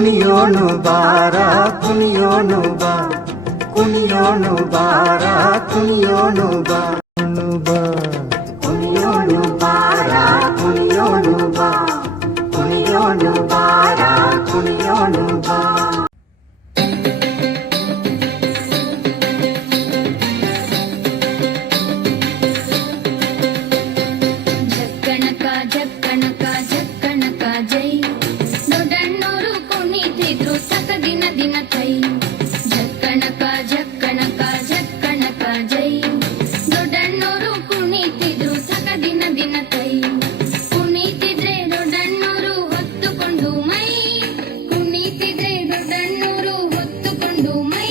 ಕುಣಿಯೋನು ಬಾರ ಕುಣಿಯೋನು ಬಾ ಕುಣಿಯೋನು ಬಾರ ಕುಣಿಯೋನು ಬಾ ಕುಣಿಯೋನು ಬಾರ ಕುಣಿಯೋನು ಬಾ ಕುಣಿಯೋನು ಬಾರ ಕುಣಿಯೋನು ಬಾ ಜಕ್ಕಣಕ ಜಕ್ಕಣಕ ಜಕ್ಕಣಕ ಜೈ ದೊಡ್ಡಣ್ಣೋರು ಕುಣಿತಿದ್ರು ಸಕ ದಿನ ದಿನ ಕೈ ಜಕ್ಕಣಕ ಜಕ್ಕಣಕ ಜಕ್ಕಣಕ ಜೈ ದೊಡ್ಡಣ್ಣೋರು ಕುಣಿತಿದ್ರು ಸಕ ದಿನ ದಿನ ಕೈ ಕುಣಿತಿದ್ರೆ ದೊಡ್ಡಣ್ಣೋರು ಹೊತ್ತುಕೊಂಡು ಮೈ ಕುಣಿತಿದ್ರೆ ದೊಡ್ಡಣ್ಣೋರು ಹೊತ್ತುಕೊಂಡು ಮೈ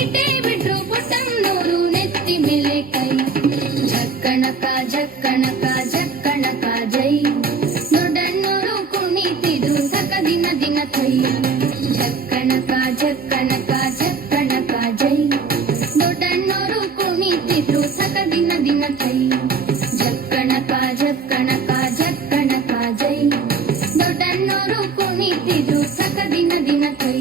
ಇಟ್ಟೇ ಬಿಟ್ರು ಪುಟ್ಟಮ್ಮನೋರು ನೆತ್ತಿ ಮೇಲೆ ಕೈ ಜಕ್ಕಣಕ ಜಕ್ಕಣಕ ಜಕ್ಕಣಕ ಜೈ ದೊಡ್ಡಣ್ಣೋರು ಕುಣಿತಿದ್ರು ಸಕ ದಿನ ದಿನ ಕೈ ಜಕ್ಕಣಕ ಜಕ್ಕಣಕ ಜಕ್ಕಣಕ ಜೈ ದೊಡ್ಡಣ್ಣೋರು ಕುಣಿತಿದ್ರು ಸಕ ದಿನ ದಿನ ಕೈ ಜಕ್ಕಣಕ ಜಕ್ಕಣಕ ಜಕ್ಕಣಕ ಜೈ ದೊಡ್ಡಣ್ಣೋರು ಕುಣಿತಿದ್ರು ಸಕ ದಿನ ದಿನ ಕೈ